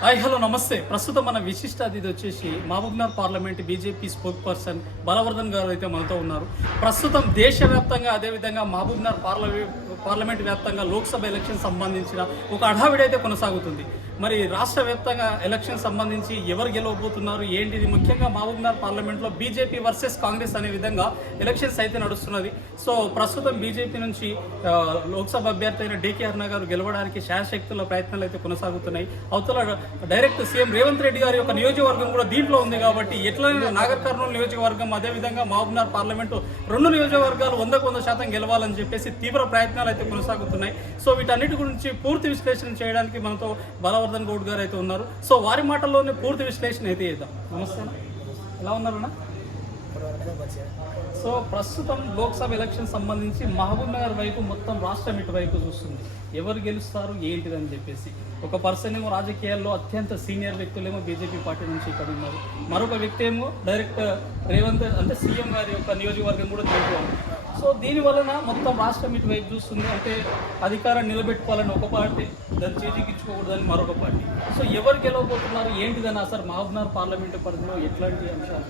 Hi hello నమస్తే. ప్రస్తుతం మన విశిష్ట అతిథి వచ్చేసి Mahabubnagar parliament BJP spokesperson Balavardhan garu అయితే మనతో ఉన్నారు. ప్రస్తుతం దేశవ్యాప్తంగా అదేవిధంగా మహబూబ్నగర్ పార్లమెంట్ పార్లమెంట్ వ్యాప్తంగా లోక్సభ ఎలక్షన్ సంబంధించిన ఒక అడావిడి అయితే కొనసాగుతుంది. మరి రాష్ట్ర వ్యాప్తంగా ఎలక్షన్ సంబంధించి ఎవరు గెలవబోతున్నారు? ఏంటిది? ముఖ్యంగా మహబూబ్నగర్ పార్లమెంట్లో బీజేపీ వర్సెస్ కాంగ్రెస్ అనే విధంగా ఎలక్షన్స్ అయితే నడుస్తున్నది. సో ప్రస్తుతం బీజేపీ నుంచి లోక్సభ అభ్యర్థి అయిన డీకే అరుణ గారు గెలవడానికి శాశక్తుల ప్రయత్నాలు అయితే కొనసాగుతున్నాయి. అవతల డైరెక్ట్ సీఎం రేవంత్ రెడ్డి గారి యొక్క నియోజకవర్గం కూడా దీంట్లో ఉంది కాబట్టి ఎట్లయినా నాగర్ కర్నూలు నియోజకవర్గం అదేవిధంగా మహబూబ్నగర్ పార్లమెంటు రెండు నియోజకవర్గాలు వందకు వంద శాతం గెలవాలని చెప్పేసి తీవ్ర ప్రయత్నాలు అయితే కొనసాగుతున్నాయి. సో వీటన్నిటి గురించి పూర్తి విశ్లేషణ చేయడానికి మనతో బలవర్ధన్ గౌడ్ గారు అయితే ఉన్నారు. సో వారి మాటల్లోనే పూర్తి విశ్లేషణ అయితే చేద్దాం. నమస్తే అన్న. ఎలా ఉన్నారన్నా సో ప్రస్తుతం లోక్సభ ఎలక్షన్ సంబంధించి మహబూబ్ నగర్ వైపు మొత్తం రాష్ట్రం ఇటు వైపు చూస్తుంది. ఎవరు గెలుస్తారు ఏంటిదని చెప్పేసి. ఒక పర్సన్ ఏమో రాజకీయాల్లో అత్యంత సీనియర్ వ్యక్తులేమో బీజేపీ పార్టీ నుంచి ఇక్కడ ఉన్నారు. మరొక వ్యక్తి ఏమో డైరెక్ట్ రేవంత్ అంటే సీఎం గారి యొక్క నియోజకవర్గం కూడా దీంట్లో సో దీని వలన మొత్తం రాష్ట్రం ఇటు వైపు చూస్తుంది. అంటే అధికారం నిలబెట్టుకోవాలని ఒక పార్టీ దాన్ని చేతికిచ్చుకోకూడదని మరొక పార్టీ. సో ఎవరు గెలవబోతున్నారు ఏంటిదని సార్ మహబూబ్ నగర్ పార్లమెంటు పరిధిలో ఎట్లాంటి అంశాలు?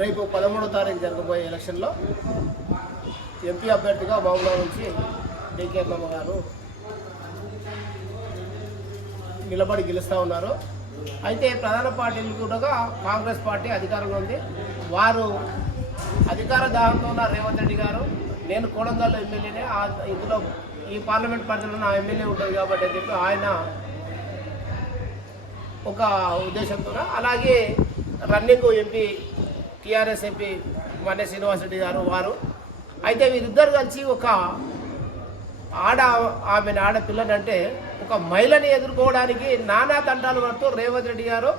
రేపు పదమూడో తారీఖు జరగబోయే ఎలక్షన్లో ఎంపీ అభ్యర్థిగా బాబులో నుంచి డీకే అమ్మ గారు నిలబడి గెలుస్తూ ఉన్నారు. అయితే ప్రధాన పార్టీలు కూడా కాంగ్రెస్ పార్టీ అధికారంలో ఉంది. వారు అధికార దాహంతో ఉన్న రేవంత్ రెడ్డి గారు నేను కోడంగల్ ఎమ్మెల్యేనే ఇందులో ఈ పార్లమెంట్ పరిధిలో నా ఎమ్మెల్యే ఉంటుంది కాబట్టి అని చెప్పి ఆయన ఒక ఉద్దేశంతో అలాగే running MP TRS MP Manya Srinivasa Reddy గారు వారు. అయితే వీరిద్దరు కలిసి ఒక ఆడ ఆమెను ఆడపిల్లని అంటే ఒక మహిళని ఎదుర్కోవడానికి నానా తంటాలు పడుతూ రేవంత్ రెడ్డి గారు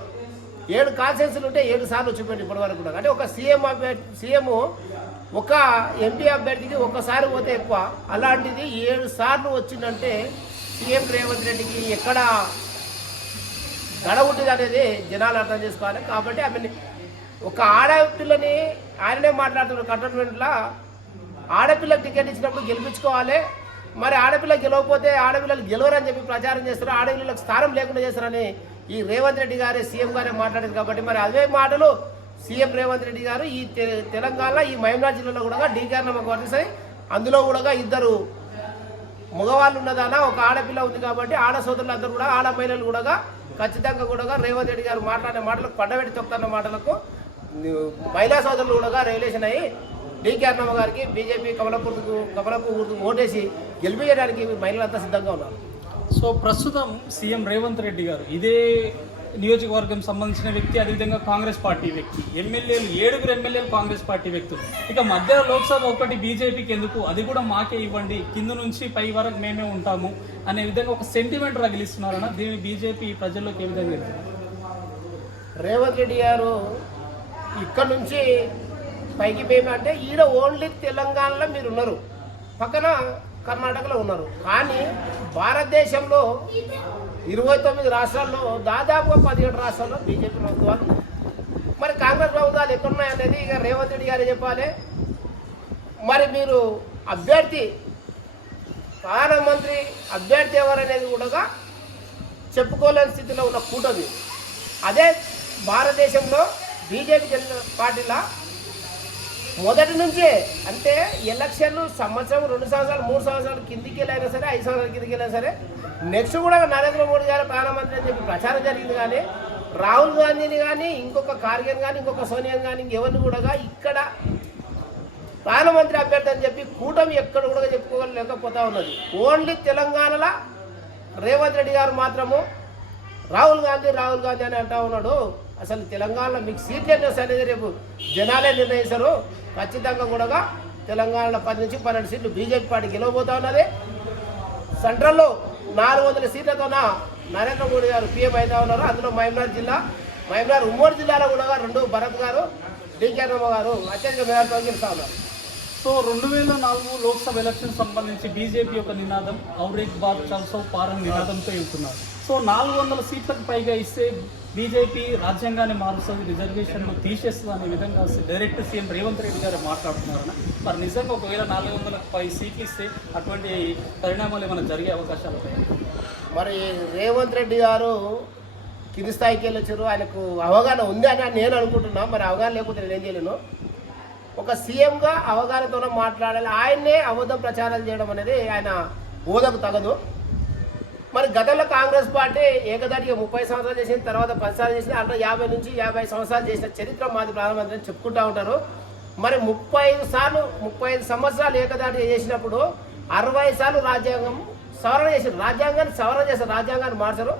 ఏడు కాన్సెన్సులు ఉంటే ఏడు సార్లు చూపెట్టి ఇప్పటి వరకు కూడా. అంటే ఒక సీఎం అభ్యర్థి సీఎం ఒక ఎంపీ అభ్యర్థికి ఒక్కసారి పోతే ఎక్కువ. అలాంటిది ఏడు సార్లు వచ్చిందంటే సీఎం రేవంత్ రెడ్డికి ఎక్కడ గడవుంటుంది అనేది జనాలు అర్థం చేసుకోవాలి. కాబట్టి ఆమెని ఒక ఆడపిల్లని ఆయననే మాట్లాడుతున్నారు కంటోన్మెంట్లో. ఆడపిల్లకి టికెట్ ఇచ్చినప్పుడు గెలిపించుకోవాలి. మరి ఆడపిల్ల గెలవకపోతే ఆడపిల్లలు గెలవరని చెప్పి ప్రచారం చేస్తారు. ఆడపిల్లలకు స్థానం లేకుండా చేస్తారని ఈ రేవంత్ రెడ్డి గారే సీఎం గారే మాట్లాడారు కాబట్టి మరి అదే మాటలు సీఎం రేవంత్ రెడ్డి గారు ఈ తె- తెలంగాణ ఈ మహబూబ్నగర్ జిల్లాలో కూడా డీకేఆర్ నమ్మకం వర్తిస్తాయి అందులో కూడా ఇద్దరు మగవాళ్ళు ఉన్నదానా ఒక ఆడపిల్ల ఉంది కాబట్టి ఆడ సోదరులందరూ కూడా ఆడ మహిళలు కూడా ఖచ్చితంగా కూడా రేవంత్ రెడ్డి గారు మాట్లాడే మాటలకు పండబెట్టి తొక్కుతున్న మాటలకు మహిళా సోదరులు కూడా రిలేషన్ అయ్యి డీకే అన్నమ్మ గారికి బీజేపీ కమలపూర్కు కమలపూర్ ఓటేసి గెలిపించడానికి మహిళలంతా సిద్ధంగా ఉన్నారు. సో ప్రస్తుతం సీఎం రేవంత్ రెడ్డి గారు ఇదే నియోజకవర్గం సంబంధించిన వ్యక్తి అదేవిధంగా కాంగ్రెస్ పార్టీ వ్యక్తి ఎమ్మెల్యేలు ఏడుగురు ఎమ్మెల్యేలు కాంగ్రెస్ పార్టీ వ్యక్తులు. ఇక మధ్య లోక్సభ ఒకటి బీజేపీకి ఎందుకు? అది కూడా మాకే ఇవ్వండి కింద నుంచి పై వరకు మేమే ఉంటాము అనే విధంగా ఒక సెంటిమెంట్ రగిలిస్తున్నారన్న దీన్ని బీజేపీ ప్రజల్లోకి ఏ విధంగా రేవంత్ రెడ్డి గారు ఇక్కడ నుంచి పైకి పోయి అంటే ఈడ ఓన్లీ తెలంగాణలో మీరు ఉన్నారు. పక్కన కర్ణాటకలో ఉన్నారు. కానీ భారతదేశంలో ఇరవై తొమ్మిది రాష్ట్రాల్లో దాదాపుగా పదిహేడు రాష్ట్రాల్లో బీజేపీ ప్రభుత్వాలు మరి కాంగ్రెస్ ప్రభుత్వాలు ఎక్కడున్నాయనేది ఇక రేవంత్ రెడ్డి గారు చెప్పాలి. మరి మీరు అభ్యర్థి ప్రధానమంత్రి అభ్యర్థి ఎవరనేది కూడా చెప్పుకోలేని స్థితిలో ఉన్న కూటమి. అదే భారతదేశంలో బీజేపీ పార్టీలా? మొదటి నుంచే. అంటే ఎలక్షన్లు సంవత్సరం రెండు సంవత్సరాలు మూడు సంవత్సరాలు కిందికి వెళ్ళైనా సరే ఐదు సంవత్సరాల కిందికి వెళ్ళినా సరే నెక్స్ట్ కూడా నరేంద్ర మోడీ గారు ప్రధానమంత్రి అని చెప్పి ప్రచారం జరిగింది కానీ రాహుల్ గాంధీని కానీ ఇంకొక కార్యం కానీ ఇంకొక సోనియా కానీ ఇంకెవరిని కూడా ఇక్కడ ప్రధానమంత్రి అభ్యర్థి అని చెప్పి కూటమి ఎక్కడ కూడా చెప్పుకోలేకపోతా ఉన్నది. ఓన్లీ తెలంగాణలో రేవంత్ రెడ్డి గారు మాత్రము రాహుల్ గాంధీ రాహుల్ గాంధీ అని అంటా ఉన్నాడు. అసలు తెలంగాణలో మీకు సీట్లు ఎన్ని అనేది రేపు జనాలే నిర్ణయిస్తారు. ఖచ్చితంగా కూడా తెలంగాణలో పది నుంచి పన్నెండు సీట్లు బీజేపీ పార్టీ గెలవబోతా ఉన్నది. సెంట్రల్లో నాలుగు వందల సీట్లతోన నరేంద్ర మోడీ గారు పీఎం అవుతా ఉన్నారు. అందులో మహమ్నార్ జిల్లా మహమ్నార్ ఉమ్మడి జిల్లాలో కూడా రెండు భరత్ గారు డికే గారు అత్యధిక మేరతో గెలుస్తా ఉన్నారు. సో రెండు వేల నాలుగు లోక్సభ ఎలక్షన్ సంబంధించి బీజేపీ యొక్క నినాదం ఔరేక్ బాద్ చల్సో పారన్ నినాదంతో వెళ్తున్నారు. సో నాలుగు వందల సీట్లకు పైగా ఇస్తే బీజేపీ రాజ్యాంగాన్ని మారుస్తుంది రిజర్వేషన్లు తీసేస్తుంది అనే విధంగా డైరెక్ట్ సీఎం రేవంత్ రెడ్డి గారు మాట్లాడుతున్నారని. మరి నిజంగా ఒకవేళ నాలుగు వందలకు పై సీట్లు ఇస్తే అటువంటి పరిణామాలు ఏమైనా జరిగే అవకాశాలు ఉంటాయి మరి రేవంత్ రెడ్డి గారు కింది స్థాయికి వెళ్ళొచ్చారు. ఆయనకు అవగాహన ఉంది అని నేను అనుకుంటున్నా. మరి అవగాహన లేకపోతే నేనేం చేయలేను. ఒక సీఎంగా అవగాహనతోనే మాట్లాడాలి. ఆయన్నే అబద్ధం ప్రచారం చేయడం అనేది ఆయన హోదాకు తగదు. మరి గతంలో కాంగ్రెస్ పార్టీ ఏకదాటిగా ముప్పై సంవత్సరాలు చేసిన తర్వాత పది సార్లు చేసిన అంటే యాభై నుంచి యాభై సంవత్సరాలు చేసిన చరిత్ర మాది ప్రధానమంత్రి చెప్పుకుంటూ ఉంటారు. మరి ముప్పై ఐదు సార్లు ముప్పై ఐదు సంవత్సరాలు ఏకదాటి చేసినప్పుడు అరవై సార్లు రాజ్యాంగం సవరణ చేశారు. రాజ్యాంగాన్ని సవరణ చేశారు రాజ్యాంగాన్ని మార్చారు.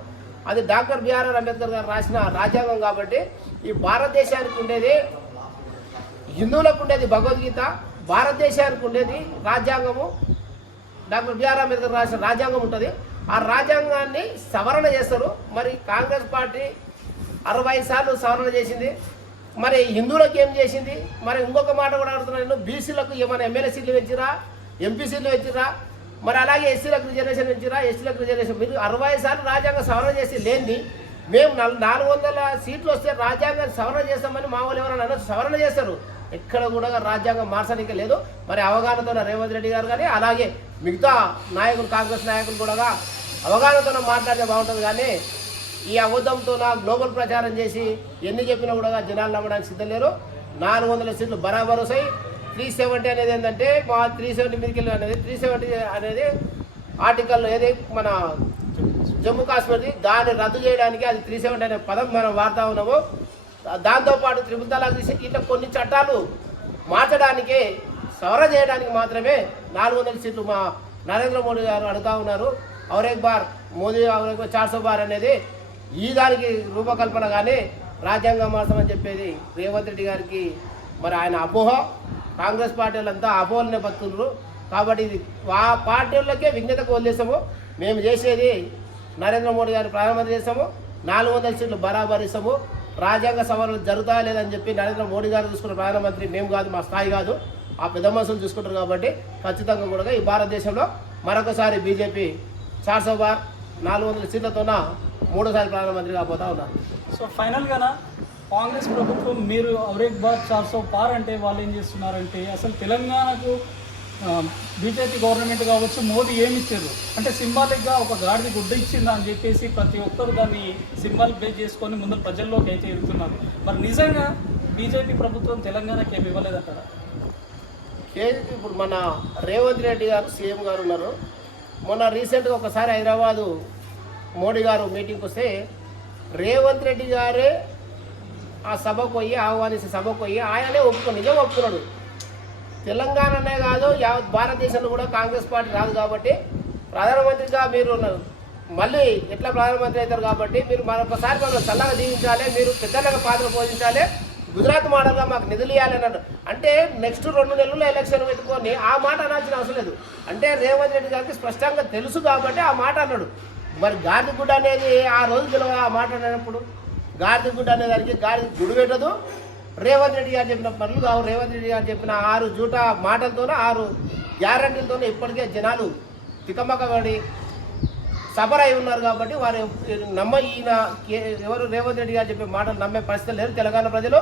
అది డాక్టర్ బిఆర్ అంబేద్కర్ గారు రాసిన రాజ్యాంగం కాబట్టి ఈ భారతదేశానికి ఉండేది హిందువులకు ఉండేది భగవద్గీత భారతదేశానికి ఉండేది రాజ్యాంగము. డాక్టర్ బిఆర్ అంబేద్కర్ రాసిన రాజ్యాంగం ఉంటుంది. ఆ రాజ్యాంగాన్ని సవరణ చేస్తారు. మరి కాంగ్రెస్ పార్టీ అరవై సార్లు సవరణ చేసింది. మరి హిందువులకు ఏం చేసింది? మరి ఇంకొక మాట కూడా అడుగుతున్నాను బీసీలకు ఏమైనా ఎమ్మెల్యే సీట్లు పెంచిరా? ఎంపీ సీట్లు పెంచిరా? మరి అలాగే ఎస్సీలకు రిజర్వేషన్ పెంచిరా? ఎస్సీలకు రిజర్వేషన్. మీరు అరవై సార్లు రాజ్యాంగం సవరణ చేసి లేనిది మేము నాలుగు వందల సీట్లు వస్తే రాజ్యాంగాన్ని సవరణ చేస్తామని మా వాళ్ళు ఎవరైనా అనొచ్చు సవరణ చేస్తారు ఎక్కడ కూడా రాజ్యాంగం మార్చడానికి లేదు. మరి అవగాహనతో రేవంత్ రెడ్డి గారు కానీ అలాగే మిగతా నాయకులు కాంగ్రెస్ నాయకులు కూడా అవగాహనతో మాట్లాడితే బాగుంటుంది కానీ ఈ అబద్ధంతో గ్లోబల్ ప్రచారం చేసి ఎన్ని చెప్పినా కూడా జనాలు నమ్మడానికి సిద్ధం లేరు. నాలుగు వందల సీట్లు బరాబర్ వస్తాయి. త్రీ సెవెంటీ అనేది ఏంటంటే మా త్రీ సెవెంటీ మీదకి వెళ్ళి అనేది త్రీ సెవెంటీ అనేది ఆర్టికల్ ఏది మన జమ్మూ కాశ్మీర్ది దాన్ని రద్దు చేయడానికి అది త్రీ సెవెంటీ అనే పదం మనం వాడుతూ ఉన్నాము. దాంతోపాటు త్రిపుల్ తలాక్ తీసి ఇట్లా కొన్ని చట్టాలు మార్చడానికి సవర చేయడానికి మాత్రమే నాలుగు వందల సీట్లు మా నరేంద్ర మోడీ గారు అడుగుతూ ఉన్నారు. ఔరేక్ బార్ మోదీ ఔరేక్ బార్ చార్సో బార్ అనేది ఈ దానికి రూపకల్పన కానీ రాజ్యాంగం మాసం అని చెప్పేది. రేవంత్ రెడ్డి గారికి మరి ఆయన అపోహ. కాంగ్రెస్ పార్టీ వాళ్ళంతా అపోహలనే బతుకున్నారు కాబట్టి ఇది ఆ పార్టీలకే విజ్ఞతకు వదిలేసాము. మేము చేసేది నరేంద్ర మోడీ గారు ప్రధానమంత్రి చేస్తాము నాలుగు వందల సీట్లు బరాబర్ ఇస్తాము రాజ్యాంగ సవరణలు జరుగుతా లేదని చెప్పి నరేంద్ర మోడీ గారు చూసుకున్న ప్రధానమంత్రి మేము కాదు మా స్థాయి కాదు. ఆ పెద్ద మనుషులు చూసుకుంటారు కాబట్టి ఖచ్చితంగా కూడా ఈ భారతదేశంలో మరొకసారి బీజేపీ చార్సో నాలుగు వందల సీట్లతోన మూడోసారి ప్రధానమంత్రి కాబోతా ఉన్నారు. సో ఫైనల్గా కాంగ్రెస్ ప్రభుత్వం మీరు అవరేక్ బాద్ చార్సో పార్ అంటే వాళ్ళు ఏం చేస్తున్నారంటే అసలు తెలంగాణకు బీజేపీ గవర్నమెంట్ కావచ్చు మోదీ ఏమి ఇచ్చారు అంటే సింబాలిక్గా ఒక గాడిది గుడ్డ ఇచ్చిందా అని చెప్పేసి ప్రతి ఒక్కరు దాన్ని సింబల్ బేస్ చేసుకొని ముందు ప్రజల్లోకి అయితే వెళ్తున్నారు మరి నిజంగా బీజేపీ ప్రభుత్వం తెలంగాణకి ఏమి ఇవ్వలేదంటారా? కేజీపీ ఇప్పుడు మన రేవంత్ రెడ్డి గారు సీఎం గారు ఉన్నారు. మొన్న రీసెంట్గా ఒకసారి హైదరాబాదు మోడీ గారు మీటింగ్కి వస్తే రేవంత్ రెడ్డి గారే ఆ సభకు పోయి ఆహ్వానించే సభకు పోయి ఆయనే ఒప్పుకో నిజం ఒప్పుకున్నాడు. తెలంగాణనే కాదు యావత్ భారతదేశంలో కూడా కాంగ్రెస్ పార్టీ రాదు కాబట్టి ప్రధానమంత్రిగా మీరు మళ్ళీ ఎట్లా ప్రధానమంత్రి అవుతారు కాబట్టి మీరు మరొకసారి మనం చల్లగా దీవించాలి మీరు పెద్దలకు పాత్ర పోషించాలి గుజరాత్ మోడల్గా మాకు నిధులు ఇవ్వాలి అన్నాడు. అంటే నెక్స్ట్ రెండు నెలల్లో ఎలక్షన్ పెట్టుకొని ఆ మాట అనాల్సిన అవసరం లేదు. అంటే రేవంత్ రెడ్డి గారికి స్పష్టంగా తెలుసు కాబట్టి ఆ మాట అన్నాడు. మరి గార్దిగుడ్డ అనేది ఆ రోజు తెలియదు ఆ మాట అన్నప్పుడు? గార్దిగుడ్డ అనే దానికి గాడి గుడి పెట్టదు. రేవంత్ రెడ్డి గారు చెప్పిన పనులు కావు. రేవంత్ రెడ్డి గారు చెప్పిన ఆరు జూట మాటలతోనే ఆరు గ్యారంటీలతోనే ఇప్పటికే జనాలు తికమకబడి సఫర్ అయి ఉన్నారు కాబట్టి వారు నమ్మ ఈయన ఎవరు రేవంత్ రెడ్డి గారు చెప్పే మాటలు నమ్మే పరిస్థితి లేదు. తెలంగాణ ప్రజలు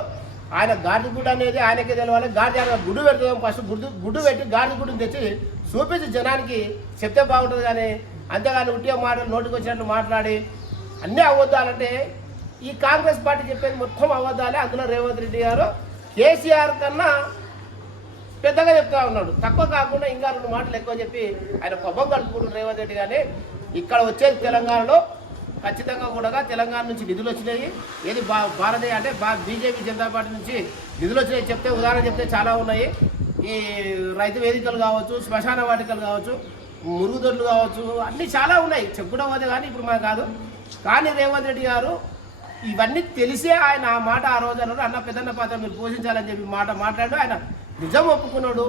ఆయన గాడి గుడ్డు అనేది ఆయనకే తెలవాలి. గాడి ఆయన గుడ్డు పెడతాం ఫస్ట్ గుడ్డు గుడ్డు పెట్టి గాడి గుడ్డుని తెచ్చి చూపించి జనానికి చెప్తే బాగుంటుంది కానీ అంతేగాని ఉట్టిగా మాటలు నోటికి వచ్చినట్టు మాట్లాడి అన్నీ అబద్ధాలంటే ఈ కాంగ్రెస్ పార్టీ చెప్పేది మొత్తం అబద్ధాలే. అందులో రేవంత్ రెడ్డి గారు కేసీఆర్ కన్నా పెద్దగా చెప్తా ఉన్నాడు. తక్కువ కాకుండా ఇంకా రెండు మాటలు ఎక్కువ చెప్పి ఆయన కొబ్బం కలుపుకుంటున్నారు రేవంత్ రెడ్డి కానీ ఇక్కడ వచ్చేది తెలంగాణలో ఖచ్చితంగా కూడా తెలంగాణ నుంచి నిధులు వచ్చినాయి. ఏది బా భారతీయ అంటే బా బీజేపీ జనతా పార్టీ నుంచి నిధులు వచ్చినాయి. చెప్తే ఉదాహరణ చెప్తే చాలా ఉన్నాయి. ఈ రైతు వేదికలు కావచ్చు శ్మశాన వాటికలు కావచ్చు మురుగుదొడ్లు కావచ్చు అన్నీ చాలా ఉన్నాయి. చెప్పుకోవడం కానీ ఇప్పుడు మనకు కాదు. కానీ రేవంత్ రెడ్డి గారు ఇవన్నీ తెలిసే ఆయన ఆ మాట ఆ రోజు అన్నాడు అన్న పెద్దన్న పాత్ర మీరు పోషించాలని చెప్పి మాట మాట్లాడు. ఆయన నిజం ఒప్పుకున్నాడు.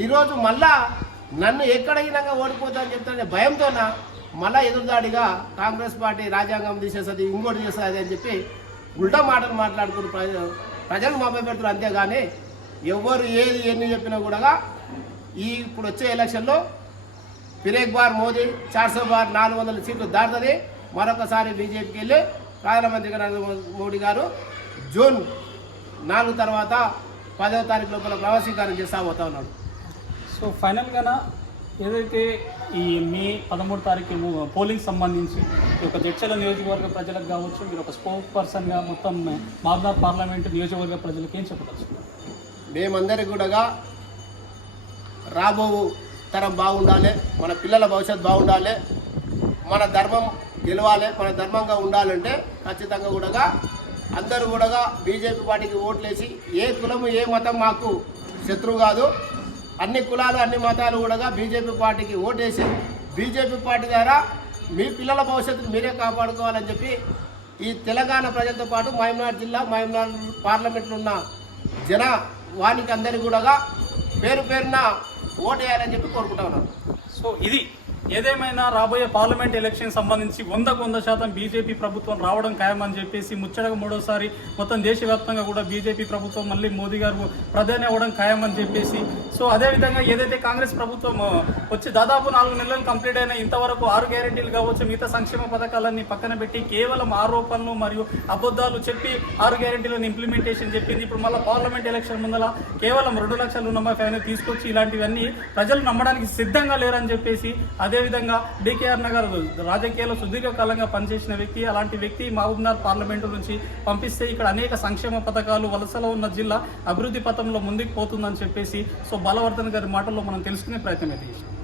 ఈరోజు మళ్ళా నన్ను ఎక్కడైనా ఓడిపోతా అని చెప్తానే భయంతోన మళ్ళా ఎదురుదాడిగా కాంగ్రెస్ పార్టీ రాజ్యాంగం తీసేస్తుంది ఇంకోటి చేస్తుంది అని చెప్పి ఉల్టా మాటలు మాట్లాడుకుని ప్రజ ప్రజలు మాపై పెడుతున్నారు. అంతేగాని ఎవరు ఏది ఎన్ని చెప్పినా కూడా ఈ ఇప్పుడు వచ్చే ఎలక్షన్లో ఫిరేక్ బార్ మోదీ చార్సో బార్ నాలుగు వందల సీట్లు దాటుతుంది. మరొకసారి బీజేపీకి వెళ్ళి ప్రధానమంత్రిగా నరేంద్ర మోడీ గారు జూన్ నాలుగు తర్వాత పదవ తారీఖు లోపల ప్రవాసీకారం చేస్తా పోతా ఉన్నాడు. సో ఫైనల్గా ఏదైతే ఈ మే పదమూడు తారీఖు పోలింగ్ సంబంధించి ఈ యొక్క జడ్చల నియోజకవర్గ ప్రజలకు కావచ్చు మీరు ఒక స్పోక్ పర్సన్గా మొత్తం మాబ్నార్ పార్లమెంట్ నియోజకవర్గ ప్రజలకు ఏం చెప్పదలుచుకున్నారు? మేమందరికి కూడా రాబో తరం బాగుండాలి మన పిల్లల భవిష్యత్తు బాగుండాలి మన ధర్మం గెలవాలి మన ధర్మంగా ఉండాలంటే ఖచ్చితంగా కూడా అందరూ కూడా బీజేపీ పార్టీకి ఓట్లేసి ఏ కులము ఏ మతం మాకు శత్రువు కాదు. అన్ని కులాలు అన్ని మతాలు కూడా బీజేపీ పార్టీకి ఓటేసి బీజేపీ పార్టీ ద్వారా మీ పిల్లల భవిష్యత్తును మీరే కాపాడుకోవాలని చెప్పి ఈ తెలంగాణ ప్రజలతో పాటు మహమ్నాడ్ జిల్లా మహమ్నాడ్ పార్లమెంట్లో ఉన్న జన వానికి అందరికీ కూడా పేరు పేరున ఓటేయాలని చెప్పి కోరుకుంటా ఉన్నాను. సో ఇది ఏదేమైనా రాబోయే పార్లమెంట్ ఎలక్షన్ సంబంధించి వందకు వంద శాతం బీజేపీ ప్రభుత్వం రావడం ఖాయమని చెప్పేసి ముచ్చటగా మూడోసారి మొత్తం దేశవ్యాప్తంగా కూడా బీజేపీ ప్రభుత్వం మళ్ళీ మోదీ గారు ప్రధాని అవ్వడం ఖాయమని చెప్పేసి. సో అదేవిధంగా ఏదైతే కాంగ్రెస్ ప్రభుత్వం వచ్చి దాదాపు నాలుగు నెలలు కంప్లీట్ అయిన ఇంతవరకు ఆరు గ్యారెంటీలు కావచ్చు మిగతా సంక్షేమ పథకాలన్నీ పక్కన పెట్టి కేవలం ఆరోపణలు మరియు అబద్ధాలు చెప్పి ఆరు గ్యారెంటీలను ఇంప్లిమెంటేషన్ చెప్పింది. ఇప్పుడు మళ్ళీ పార్లమెంట్ ఎలక్షన్ ముందల కేవలం రెండు లక్షలు రుణమాఫీ తీసుకొచ్చి ఇలాంటివన్నీ ప్రజలు నమ్మడానికి సిద్ధంగా లేరని చెప్పేసి అదేవిధంగా డికేఆర్ నగర్ రాజకీయాల్లో సుదీర్ఘకాలంగా పనిచేసిన వ్యక్తి అలాంటి వ్యక్తి మహబూబ్నగర్ పార్లమెంటు నుంచి పంపిస్తే ఇక్కడ అనేక సంక్షేమ పథకాలు వలసలో ఉన్న జిల్లా అభివృద్ధి పథంలో ముందుకు పోతుందని చెప్పేసి సో బలవర్ధన్ గారి మాటల్లో మనం తెలుసుకునే ప్రయత్నం అయితే